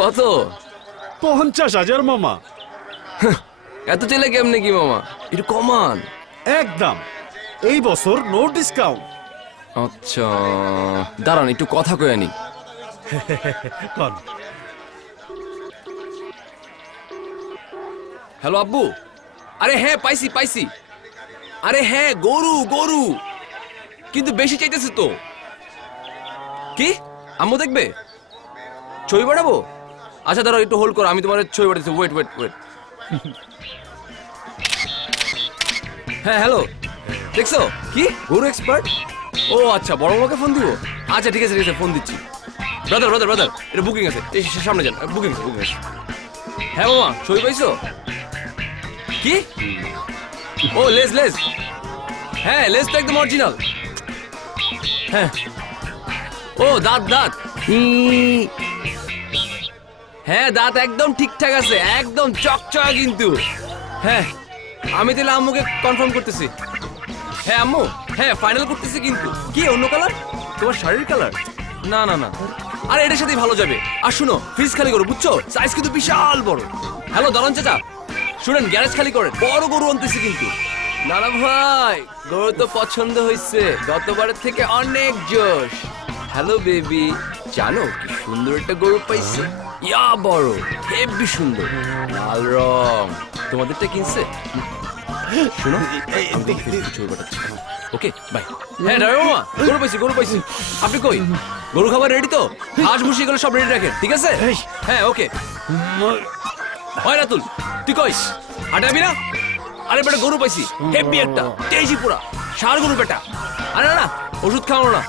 কত? 50,000 মামা। এত চাইলে কেমনে কি মামা, একটু কমান। একদম, এই বছর নো ডিসকাউন্ট। আচ্ছা দাঁড়ান একটু কথা কয়ে আনি। হ্যালো আব্বু। আরে হ্যাঁ পাইছি পাইছি। আরে হ্যাঁ গরু গরু, কিন্তু বেশি চাইতেছে তো। কি আম্মু দেখবে? ছবি পাঠাবো? আচ্ছা দাঁড়াও একটু হোল্ড করো, আমি তোমার ছবি পাঠাচ্ছি। Wait wait wait. হ্যাঁ হ্যালো, দেখছো কি গরু এক্সপার্ট? ও আচ্ছা বড় মামাকে ফোন দিব। আচ্ছা ঠিক আছে ঠিক আছে, ফোন দিচ্ছি। ব্রাদার ব্রাদার ব্রাদার, এটা বুকিং আছে, এই সামনে যান, বুকিং আছে বুকিং আছে। হ্যাঁ মামা ছবি পাইছো? কি? ও লেজ লেজ, হ্যাঁ লেজ তো একদম অরিজিনাল। হ্যাঁ ও দাঁত দাঁত, হ্যাঁ দাঁত একদম ঠিকঠাক আছে, একদম চকচকা কিন্তু। হ্যাঁ আমি তাহলে আম্মুকে কনফার্ম করতেছি। হ্যাঁ আম্মু, হ্যাঁ ফাইনাল করতেছি কিন্তু। কি অন্য কালার? তোমার শাড়ির কালার? না না না, আরে এটার সাথেই ভালো যাবে। আর শুনো ফ্রিজ খালি করো বুঝছো, সাইজ কিন্তু বিশাল বড়। হ্যালো দারুন চাচা, শুনেন গ্যারেজ খালি করেন, বড় গরু আনতেছি কিন্তু। নানা ভাই গরু তো পছন্দ হয়েছে, গতবারের থেকে অনেক জোশ। হ্যালো বেবি, জানো কি সুন্দর একটা গরু পাইছি, ইয়া বড়, হেব্বি সুন্দর, লাল রং। তোমাদেরটা কিনছে? শুনো ছবি পাঠাচ্ছি। Okay bye. হ্যাঁ ড্রাইভার মামা, গরু পাইছি গরু পাইছি। আপনি কই? গরু খাবার রেডি তো? হাঁস ভুসি এগুলো সব রেডি রাখেন, ঠিক আছে? হ্যাঁ ওকে। হয় রাতুল তুই কইস হাঁটাবি না? আরে বেটা গরু পাইছি, হেব্বি একটা, তেজি পুরা, ষাঁড় গরু বেটা। আরে না না ওষুধ খাওয়ানো না,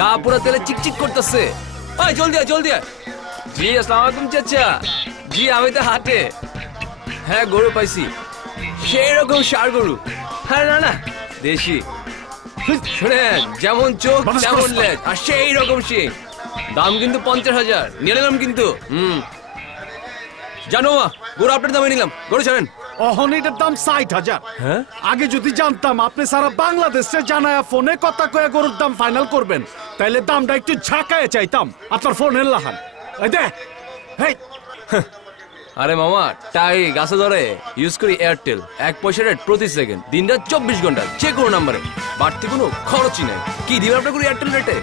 গা পুরা তেলে চিকচিক করতেছে। ওই জলদি আয় জলদি আয়। জি আসসালামু আলাইকুম চাচা। জি আমি তো হাটে। হ্যাঁ গরু পাইছি, সেই রকম ষাঁড় গরু। হ্যাঁ না না দেশি। শুনেন যেমন চোখ তেমন লেজ আর সেই রকম শিং। দাম কিন্তু 50,000 নিয়ে নিলাম কিন্তু। জানো গরু আপনার দামে নিলাম, গরু ছাড়েন। অহন এটার দাম 60,000। হ্যাঁ আগে যদি জানতাম আপনি সারা বাংলাদেশে জানায়া ফোনে কথা কয়ে গরুর দাম ফাইনাল করবেন, তাইলে দামটা একটু ঝাঁকায় চাইতাম। আপনার ফোনের লাহান এই দে। হেই আরে মামা টাই গাছে ধরে ইউজ করি এয়ারটেল, 1 পয়সা রেট প্রতি সেকেন্ড, দিন রাত 24 ঘন্টা, যে কোনো নাম্বারে, বাড়তি কোনো খরচই নাই। কি দিবেন আপনার কোনো এয়ারটেল রেটে?